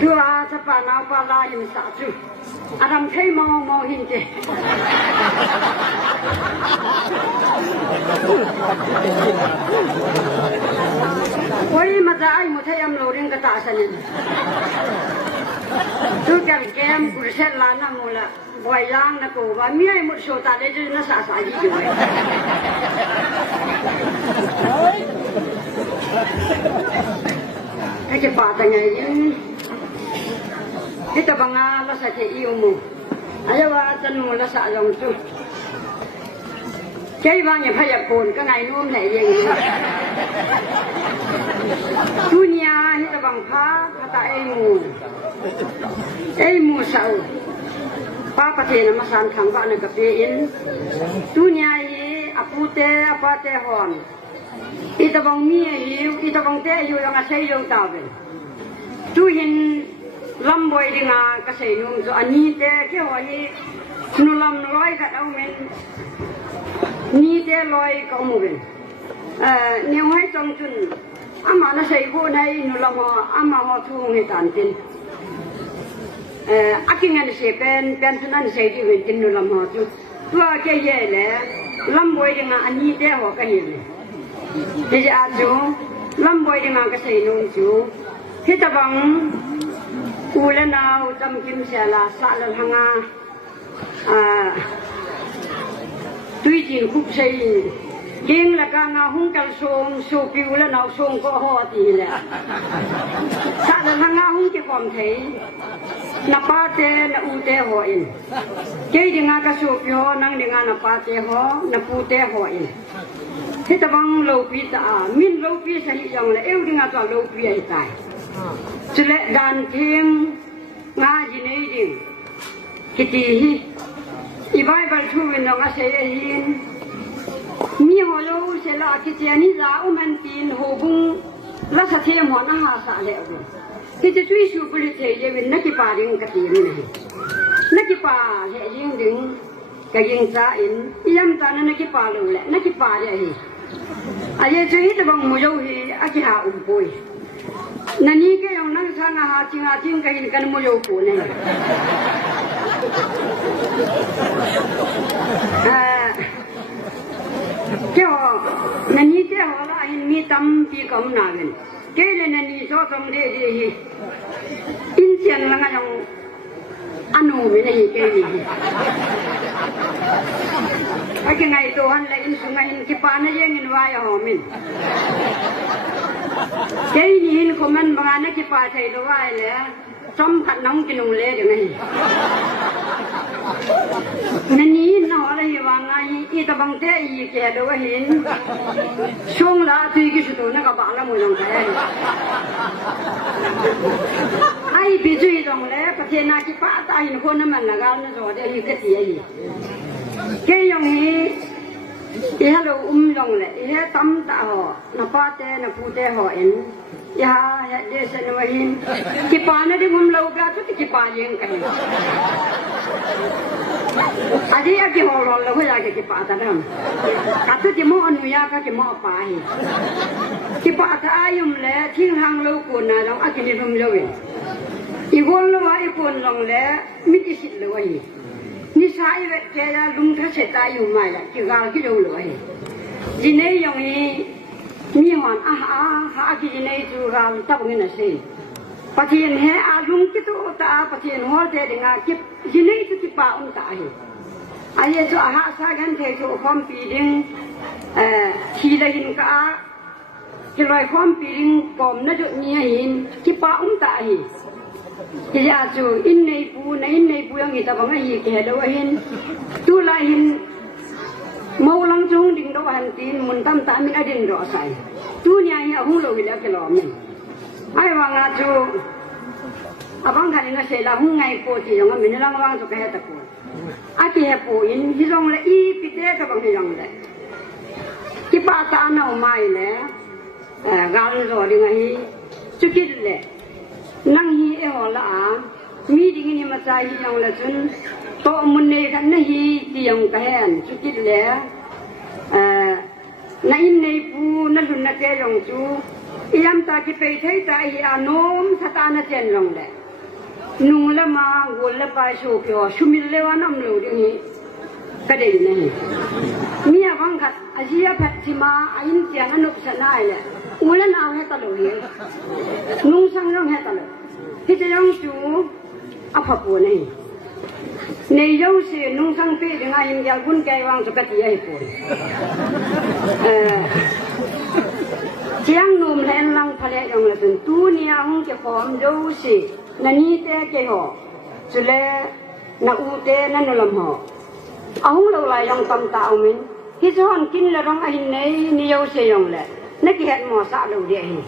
Tua sapa nau pala im satu. Adam kai mau hinje. Woi mata ai mu thayam loring kata asanin. Tu jam kem kurset lana mula. Wayang na ko ba mi ai mu so ta de na sa sa ji jo. Ai ke pa ta ngai kita bangala sa ke iumu. Ayawa tan mu la sa long tu. Cái bao nhiêu phải nhập buồn cái ngày nuông này gì dunia kita bang pha kata ilmu sau pa pati nama san khang ba ne kapein dunia ini apute apa te hon kita bang kita bang te yu yang asai yu tau ben tu hin lamboi dinga kasai nung so ani te ke hoi nulam loi kat au men ni te loi ka mu ben niang hai chong chun ama na sei bu nai nu la mo ama ho thu ngi tan tin aking an se pen chun an sei di wen tin nu la mo chu tua ke ye le lam boi de nga ani te ho ka hi le de ja chu lam boi de nga ka sei nung chu he ta bang u le nau tam kim se la sa la hanga tuy chỉ khúc xây riêng là cả ngao hung càng sông sâu piu là nào sông có ho thì là sao là thằng ngao hung chỉ còn thấy na pa te na u te ho in chơi đi ngao cái sâu piu năng đi ngao na pa te ho na pu te ho in thế ta bang lâu pi ta min lâu pi sai dòng là yêu đi ngao toàn lâu pi ai tại cho lẽ đàn thêm ngao gì này đi cái gì ibai bal thu min nong ase hin ni holo se la ki chani za uman tin ho bung la sa the mo na ha sa le bu ki che chui su pu li che ye win na ki pa ring ka ti ni na ki pa he yin ding ka yin za in yam ta na ki pa lo le na ki pa le hi a ye chui ta bang mo yo hi a ki ha pui na ni ke yong nang sa na ha ching ka hin kan mo yo pu ne cái họ nani cái họ là anh mi tâm pi cầm nào vậy cái này nani so cầm để gì in tiền là cái dòng ăn uống vậy này cái gì cái ngày tôi ăn lại in xuống ngày cái pan này yang in vay họ mình cái gì in comment bằng anh cái pan thấy tôi vay là trong khát nóng cái nung lê được này nani nó là gì vàng ai ít bằng thế gì kia đâu hin xuống là tùy cái số nó có bao là mười đồng thế ai bị truy đồng lẽ phát hiện là cái phá tay nó không nằm là gan nó rồi đây cái gì cái dòng này cái hello dòng lẽ cái tâm ta họ nó phá thế nó phụ thế họ in ya để xem nó hin cái phá nó đi lâu ra cái phá gì cái Adi aki holo lo hoya ke kipata dam. Katu ki mo anu ya ka ki mo pa hi. Kipata ayum le thing hang lo ko na long aki ni rum lo wi. I gol lo ai pon long le mi ki sit lo hi. Ni sai ve ke ya lung tha se ta yu mai la ki gal ki lo lo hi. Jinei yong hi mi hon ha ki jinei tu gal ta bang na se. Patien he alung kitu ta patien ho te dinga kip jinei tu ki pa un ta hi aye so aha sa gan the so khom pi ding thi la hin ka ki loi khom pi ding kom na jo ni hin ki pa ta hi ki ya chu in nei pu yang ita bang hi ke do hin tu la hin mau lang chung ding do han tin mun tam ta min adin ro sai tu nya hi hu lo hi la ke lo min ai wang a chu abang kan nga se la hung ngai po ti yong min lang wang so ka ta po a ti he po in hi rong le i pi te ta bang hi rong le ki pa ta na mai le gal ro ding hi chu ki le nang hi e ho la a mi ding ni ma sai hi yong la chun to mun ne kan na hi ti yong ka hen chu ki le na in nei pu na lun na ke yong chu yam ta ki pe thei ta hi anom thata na chen rong le นุ่งละมาวนละไปโชว์เกี่ยวชุมิลเลวาน้ำเหลวอย่างนี้ก็ได้เนี่ยมีอะไรบ้างกันอาชีพพัฒนาอายินเสียงอนุสนาเลยอุลนาให้ตลอดเลยนุ่งสังร้องให้ตลอดที่จะยังจูอาภพวนในยังเสียนุ่งสังเปย์ยังไงยังยาวกุนแกวางสกัดยัยปวนเชียงนุ่มแลนลังทะเลยังละจนตัวนี้ห้องเก็บของดูสินันนี่เตะเกี่ยวจุเลนักอุเตนันนลมหอเอาห้องเราลายยังตำตาเอามินที่จะหันกินแล้วร้องอินในนิยมเสียงเลยนักเห็ดหมอสาเราเดียหิ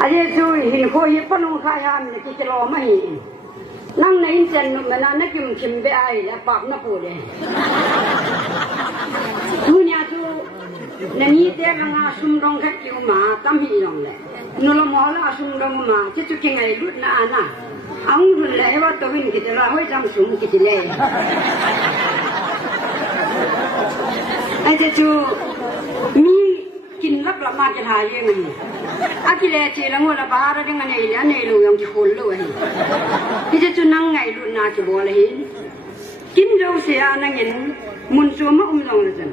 อาเจช่วยหินโคหิปนุขายามเนี่ยที่จะรอไม่หินนั่งในอินเทอร์เน็ตมันนั่นกิมคิมเบไอแล้วปากนับปูเลยทุนยาทูนันนี่เตะรังอาสุมรองแค่เกี่ยวมาตั้มหินองเลยนุลมอลอาสุมรองมาจะจุกิงไงรุ่นน่านะเอารุ่นเลยว่าตัววินกิจละห้อยจำสูงกิจเลยไอ้เจ้าจูมีกินรับมาจะหายยังไงอากิเลสเชลังวัวละบาร์ยังไงเนี่ยในโลกยังจะคนเลยที่จะจูนั่งไงรุ่นน่าจะบอกเลยกินเราเสียนั่งเงินมุนซัวมาลงเลยจัง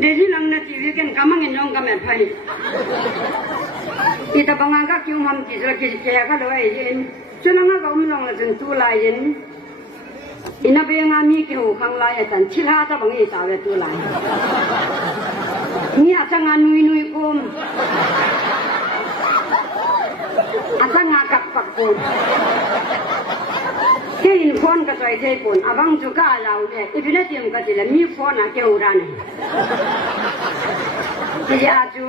เดี๋ยวที่หลังนาทีวิกันกำมังเงินน้องกำแม่ไปอีตาบังก็คิวมันกิจละกิจแก่ก็เลยเย็นจูนั่งก็ลงเลยจังตัวลายเย็นอินาเบียงามีกี่หูขังลายจันชิลาตาบังอีสาวตัวลายนี่อาจจะงานนุยกุมอาจจะงากับปักกุมแค่อินฟอนก็ใจเทปุ่นอาบังจุก้าเราเนี่ยอีพีนั้นเตรียมกันจิแล้วมีฟอนอะเกี่ยวรันที่อาจู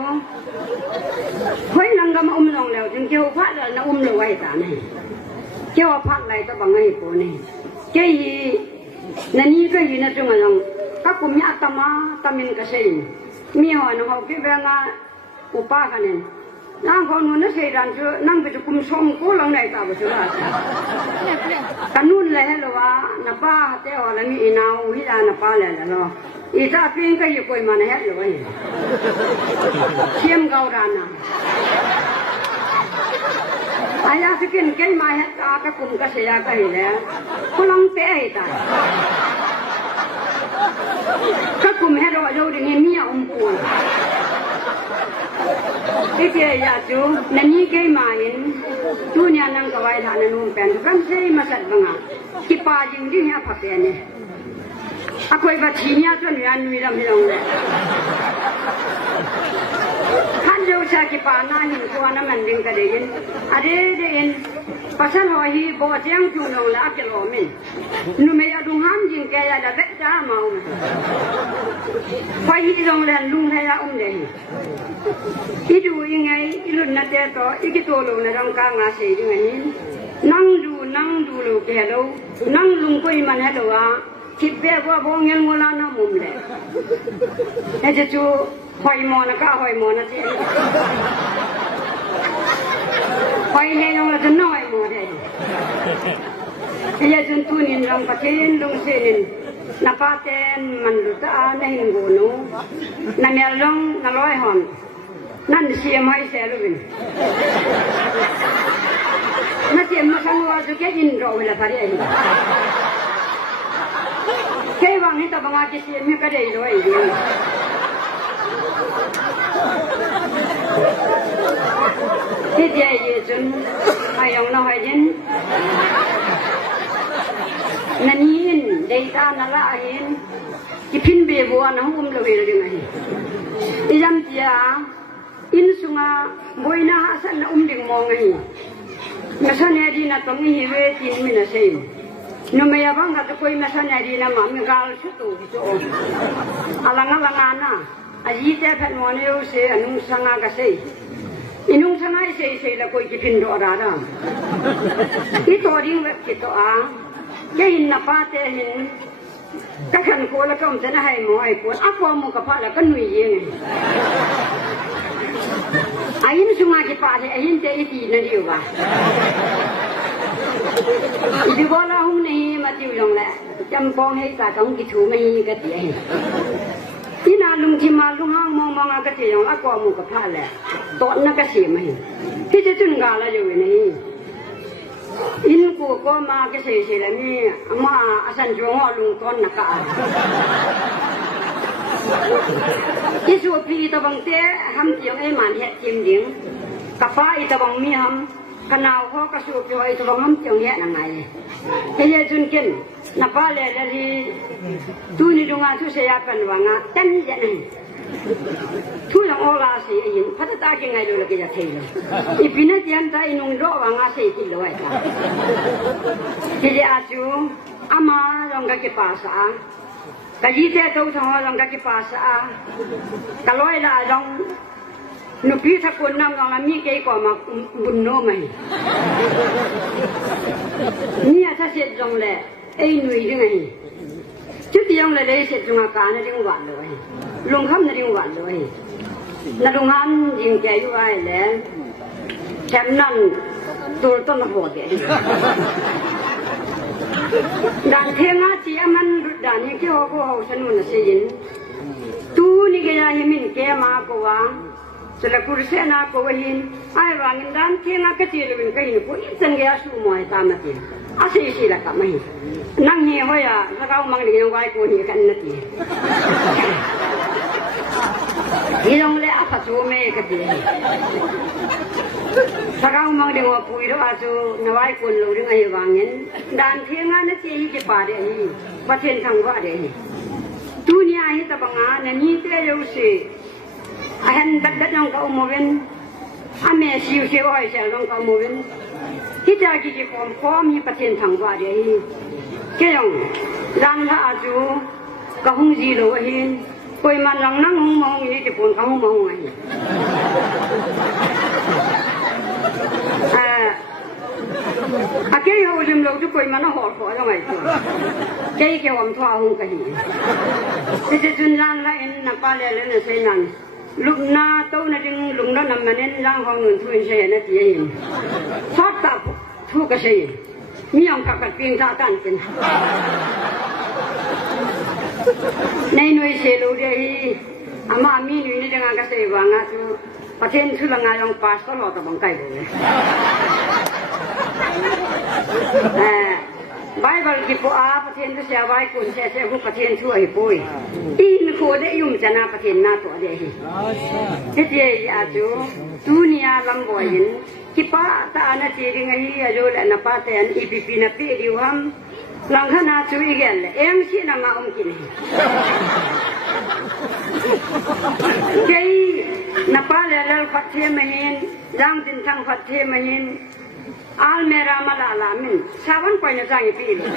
เฮ้ยนังก็มาลงแล้วถึงเกี่ยวพัดแล้วนะเลยไว้ตาเนี่ยเกี่ยวพัดอะไรตาบังไอ้ปุ่นเนี่ยแค่ยีนั่นนี่ก็ยีนั่นจังไงล่ะก็กุมยาตมาตามินก็เสียมีหัวน้องเขาคิดว่าอุปากันเนี่ยนั่งคนนู้นเสียดันจูนั่งไปจุกุมชมกูหลังไหนตาบุษรากันนู่นเลยเหรอวะนับป้าเจ้าอะไรนี่อินาวฮิดานับป้าเลยเหรออีตาเพียงก็อยู่คุยมาเนี่ยเหรอวะเชี่ยมเกาดานะอายาสกินเก่งมาเหตุอาตะกุมก็เสียก็เห็นแล้วกูลองเตะตาก็กุมเหตุว่าเราได้เงียบปูนที่เจียาจูนั่นนี่เก่งมาเห็นทุนยานังกวายฐานนุ่มเป็นรังเซมาสัตว์บังอ่ะที่ป่าจริงที่เหี้ยพักเตียนเนี่ยอาคุยบัดชีเนี่ยจนยันวิรามยองเลยขันเจ้าชายที่ป่าหน้าหินตัวนั้นมันดึงกระเดียนอะไรเดียนภาษาหอยบ่เจียงจุนงละกิโลเมตรนุ่มยาดุงห้ามจิงแกยาละเบ็ดจ้าเมาไฟที่ตรงแลนลุงให้ยาเลยอีดูยังไงอีรุ่นนั่นเจ้าต่ออีกิโตลงในร่างกายงาเสียยังไงนั่งดูลูกแกเรานั่งลุงก็อีมันให้เราว่าคิดแบบว่าพงยังงูลาน้ำมุมเลยไอ้เจ้าจูหอยมอนะก็หอยมอนะเจ้าหอยเนี่ยยังเราจะน้อยมอได้ไอ้เจ้าจนตัวนินรำประเทศลงเส้นนับป้าเต้นมันรู้ตาในหินกูนู้นั่นเนี่ยลงนั่นร้อยหอนนั่นเสียไม่เสียลูกวินนั่นเสียมาสังวาสุแค่ยินรอเวลาพอดีแค่วางให้ตาบังอาจเสียไม่ก็ได้ด้วยที่เดียร์จนไม่ยอมเราให้ยินนั่นยินเด็กตานั่นละเห็นที่พินเบียบัวน้องอุ้มเราเห็นยังไงอีจันเจียอินสุงาบอยน่าสันอุ้มดึงมองไงมาสันยาดีน่ะต้องมีเวทีมีน่ะเสียนุ่มยาบังก็คุยมาสันยาดีน่ะมามีกาลชุดตัวที่โอ้อลังน่ะอาจีเจ้าแผ่นวันนี้เสียนุ่งสังก็เสียอินุ่งสังให้เสียแล้วคุยที่พินโดราดามที่ตัวดิ้งแบบที่ตัวแค่หินนับป้าเต้หินก็ขันโคแล้วก็มันจะให้หมอไอ้ปวดอักวามุกพะแล้วก็หนุ่ยยังไอ้หินสุงาที่ป้าที่ไอ้หินเตะตีนั่นดีวะดีกว่าเราหุ่นนี่มาติวลงแหละจำปองให้ตาต้องกิถูไม่ก็เตี้ยที่นาลุงที่มาลุงห้างมองก็เตี้ยอย่างอักวามุกพะแหละตอนนั้นก็เสียไหมที่จะจุนกาลอยู่นี่ อินกูก็มาแค่เฉยๆแล้วมีมาอาศัยจงหัวลุงต้นนักการที่สุดพี่ตะบังเต้ทำเจียงไอ้หมันเหตุจิมดิ้งกับฟ้าอีตะบังมีทำขนาวเขากระสุบอยู่ไอ้ตะบังทำเจียงเหตุยังไงเฮียจุนกินนับว่าเลยที่ตูนี่ดวงอาทุเสียเป็นว่างาเต้นยังไงทุลังโอลาสีอินพัฒนายังไงดูเลยก็จะเที่ยวอีพินาจียนใจนุ่งโรว่างาสีกิโลไอ้ค่ะที่จะอาจูอามาลองกันกี่ภาษากะยี่เจ้าตัวทองลองกันกี่ภาษากะลอยละลองนุพี่ทักคนนั่งลองละมีเกี่ยก่อมาบุญโน้ไหมเนี่ยถ้าเสร็จลงแหละไอ้หนุ่ยยังไงชุดที่ยังเลยเสร็จตรงอาการนั่นยังหวานเลยลงคำนั่นยังหวานเลยนั่นลงหันยิงใจอยู่ไว้แล้วแถมนั่นตัวต้นหัวเด็ดด่านเทียงอาเจียมันด่านนี้ที่เขาเขาสนุนเสียนตูนี่ก็ยังมินแกมาก็ว่าสลักกุศลนาก็ว่าหินไอ้วางินด่านเทียงอากาศที่เราเป็นกันอยู่ก็ยิ่งสังเกตสูงมวยตามมาทีอาศัยสิละกับไม่นั่งเหี้ยหัวถ้าเขามังดีน้องไว้กูนี่กันนาทีนี่น้องเลยอาศัยสูงไม่กันทีถ้าเขามังดีว่าปุยแล้วอาศัยน้องไว้กูรู้เรื่องไอ้วางินด่านเทียงอาเนี่ยที่ยี่ป่าเดี๋ยวนี้ประเทศทางว่าเดี๋ยวนี้ทุนยาหิตบังอาเนี่ยนี่เที่ยวสิอาเห็นดัดน้องเขาโมเวนอาเมซิวเชื่อว่าไอ้เจ้าน้องเขาโมเวนที่จะกิจกรรมพร้อมมีประเทศทางว่าเดี๋ยวนี้เกี่ยงด่านละอาจูก็หงจีโร่เห็นคุยมันลังนั่งหงมองนี่จะปนเขาหงมองไงอาเกี่ยวจำเราจะคุยมันน่าหดหัวทำไมตัวเกี่ยวกับทั่วหงกันที่จะจุนด่านละเอ็นนับไปเลยเลยเนี่ยเส้นนั้นลุกนาโต้นั่นจึงลุงนั่นนำมันเน้นร่างของเงินทุนเสียนั่นเองชอบตับทุกข์เสียมีอย่างกับกัดเพียงท่ากันเป็นในหน่วยเซลล์เดียอามามีหน่วยนี่จังก็เสียว่างาทุประเทศทุลังงานลงปัสตลอดกับบังไก่เลยไบเบิลกิปอาประเทศก็เสียไว้คุณเสียเสียพวกประเทศช่วยปุ้ยอินโคได้ยุ่งจะนาประเทศนาตัวเดียวที่เดียอาจูตุนียลำบอยน์กิปาตาหน้าที่ยังไงอาจูและนับแต่อันอีพีนับปีดิวฮัมหลังขณะช่วยกันเลยเอ็มชีนังอาอมกินเจ้นับแต่แล้วพัฒเทมหินยังตินทางพัฒเทมหินอัลเมรามาลาลามินชาวบ้านไปเนี่ยจ่ายปีเลย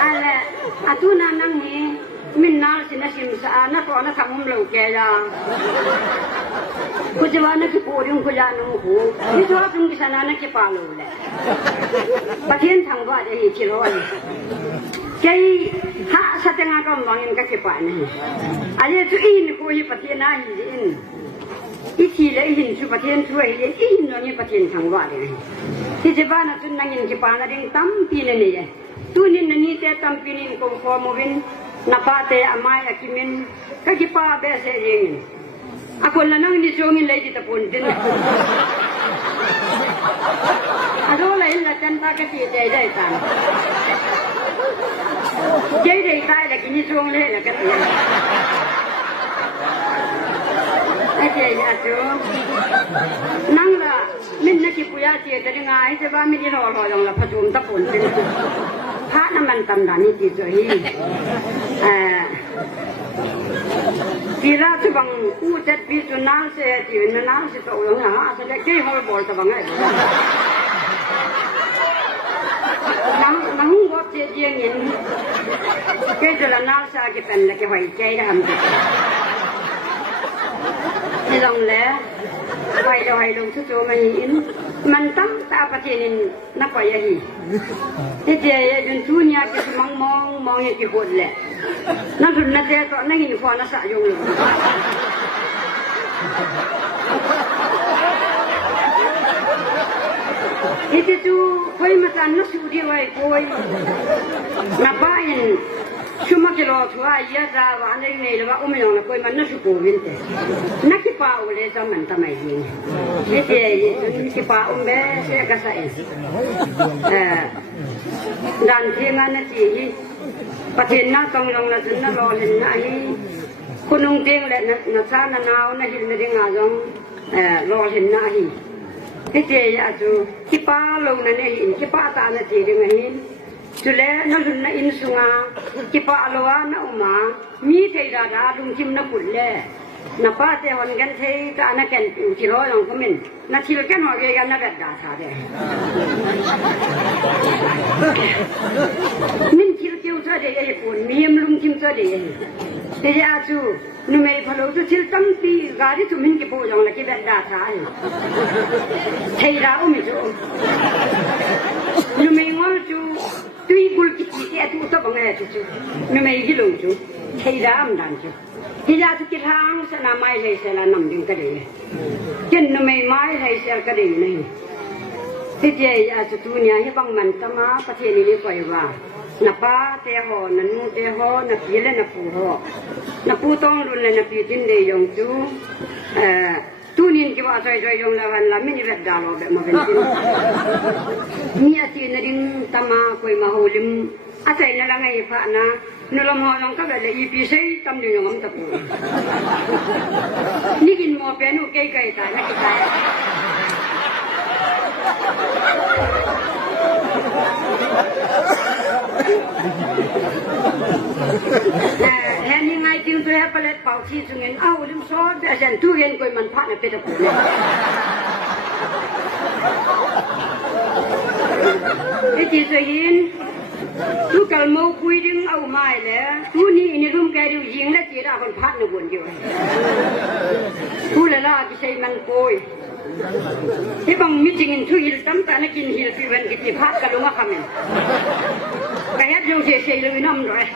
อะไรอาตุนานังนี้มินนาสินะสิมสานักร้องนักทำมุมเหล่าแกยาคุจวานักปูริงคุจานุหูนี่ชอบตรงกิษณะนักปาลูเลยประเทศทางว่าจะหิชิโร่ใจหาสัตย์งานก็มองเห็นกับปานี่อะไรทุกอินคุยประเทศไหนอินอีทีเลยอินชุประเทศช่วยอินน้องนี่ประเทศทางว่าเลยที่จะบ้านนั้นนั่งยินกับปานาเรื่องตั้มปีนี่ตัวนี้นี่แต่ตั้มปีนี่ก็ฟอร์มวินนับแต่อามายกิมินกับปาเบสเองaku lanang ni sungin lagi kita pun din. Aduh lain lah cinta kecil jai tan. Jai tay lagi ni sung le lah kecil. Aje ya tu. Nang lah min nak kipuya cie tadi ngai sebab min ini orang yang lah pasum tak pun din. Hak naman tanda ni disohi. Kira tu bang udat bisu nang se tiun nang se tu orang ha asal ke hol bol tu bang ai nang buat je ngin ke jalan nang sa ke pen le ke hoi ke dah ham ni long le hoi tu tu mai in man tam ta patin na pa ya hi ti je jun tu nya ke mong ye ke hot leนั่นคือนักเตะก็นั่งหินฟอนักสายงนี่ที่จูคุยมาจากนักสูดีไว้คุยนับบ้าน cuma kalau tua iya dah wana ini lepas yang nak kau mana suku binte nak kipa oleh zaman tamai ini jadi kipa saya kasa dan tiang nanti pakai nak tolong nak jenah rolin nahi kunung tiang le nak sana nau nak hidup dengan ngajong rolin nahi jadi ya tu kipa long nanti kipa tak nanti dengan ini Jule na lun na insunga kipa alwa na uma mi thei da da lung kim na pulle na pa te hon gan thei ta na ken ti ro long ko min na thil ken ho ge gan na bet da tha de min thil kiu cha de ye pun mi em lung kim cha de ye te ya chu nu me phalo chu thil tam ti ga ri chu min ki po jong la ki bet da tha thei da u mi chu nu me ngol chu tuy bul kiti ti atu ta bangai tu chu me mai gi lo chu thei da am dan chu ti ja tu ki thang sa na mai le se la nam ding ka de ken no mai mai le se ka de nei ti je ya chu tu nya hi bang man ta ma pa the ni le koi wa na pa te ho na nu te ho na pi le na pu ho na pu tong run le na pi tin de yong chu tu nin ki wa sai sai yong la van la mi ni vet da lo be ma ben tin ni ati na din tama koi ma ho lim a sai na la ngai pha na nu lam ho long ka le i pi sai tam ni yong am ta pu ni kin mo pe nu kai kai ta na ki taนี่ไงจึงตัวให้ผลิตเป่าที่สุเงินเอาลืมซอสแต่ฉันทุเรียนกวยมันพัดในเป็นตะปูเนี่ยไอ้ที่สุยินทุกกลโมคุยดึงเอาไม้แล้วทุนี่ในรุ่มแกดูยิงและจีราคนพัดในบนอยู่ทุละล่าที่ใช้มันโกยที่บางมิจริงทุยินตั้มแต่นักกินหิลฟิวันกิจพัดกันลงมาคำนึงแต่ยัดยงเสียเลยน้ำเลย